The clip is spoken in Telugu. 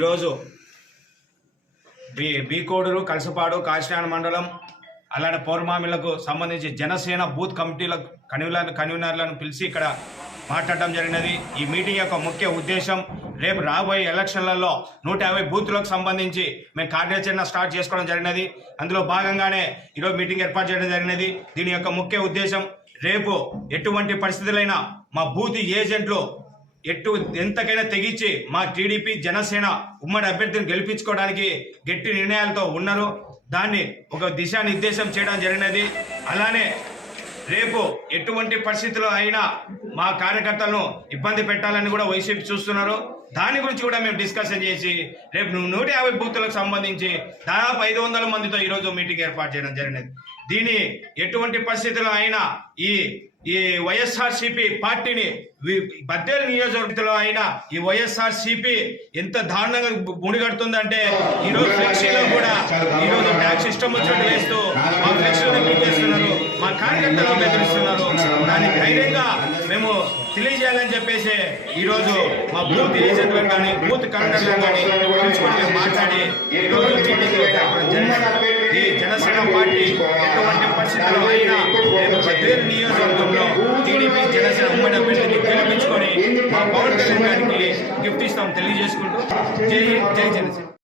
ఈరోజు బీకోడూరు, కలసపాడు, కాశీనారాయణ మండలం అలానే పౌర్మామిలకు సంబంధించి జనసేన బూత్ కమిటీల కన్వీనర్లను పిలిచి ఇక్కడ మాట్లాడడం జరిగినది. ఈ మీటింగ్ యొక్క ముఖ్య ఉద్దేశం రేపు రాబోయే ఎలక్షన్లలో 150 బూత్లకు సంబంధించి మేము కార్యాచరణ స్టార్ట్ చేసుకోవడం జరిగినది. అందులో భాగంగానే ఈరోజు మీటింగ్ ఏర్పాటు చేయడం జరిగినది. దీని యొక్క ముఖ్య ఉద్దేశం రేపు ఎటువంటి పరిస్థితులైనా మా బూత్ ఏజెంట్లు ఎంతకైనా తెగించి మా టీడీపీ జనసేన ఉమ్మడి అభ్యర్థిని గెలిపించుకోవడానికి గట్టి నిర్ణయాలతో ఉన్నారు. దాన్ని ఒక దిశానిర్దేశం చేయడం జరిగినది. అలానే రేపు ఎటువంటి పరిస్థితుల్లో అయినా మా కార్యకర్తలను ఇబ్బంది పెట్టాలని కూడా వైసీపీ చూస్తున్నారు. దాని గురించి కూడా మేము డిస్కషన్ చేసి రేపు 150 బూత్లకు సంబంధించి దాదాపు 500 మందితో ఈరోజు మీటింగ్ ఏర్పాటు చేయడం జరిగినది. దీని ఎటువంటి పరిస్థితుల్లో అయినా ఈ వైఎస్ఆర్సీపీ పార్టీని బద్దేలు నియోజకవర్గంలో అయినా ఈ వైఎస్ఆర్సీపీ ఎంత దారుణంగా ముడిగడుతుందంటే ఈరోజు ఫ్లెక్సీలో కూడా ఈరోజు ట్యాక్స్ సిస్టమ్ వచ్చినట్టు వేస్తూ మా ఫ్లెక్సీలను పీకేస్తున్నారు, మా కార్యకర్తలను బెదిరిస్తున్నారు. దానికి ధైర్యంగా మేము తెలియజేయాలని చెప్పేసి ఈరోజు మా బూత్ ఏజెంట్లను కానీ బూత్ కన్వీనర్లను కానీ పిలుచుకొని మాట్లాడి ఈరోజు మీటింగ్ జరిగింది. ఈ జనసేన పార్టీ ఎటువంటి పరిస్థితుల్లో అయినా రేపు బద్దేలు నియోజకవర్గంలో టీడీపీ జనసేన ఉమ్మడి అభ్యర్థిని గెలిపించుకొని మా పవన్ కళ్యాణ్ గారికి గిఫ్ట్ ఇస్తాం తెలియజేసుకుంటూ జై జనసేన.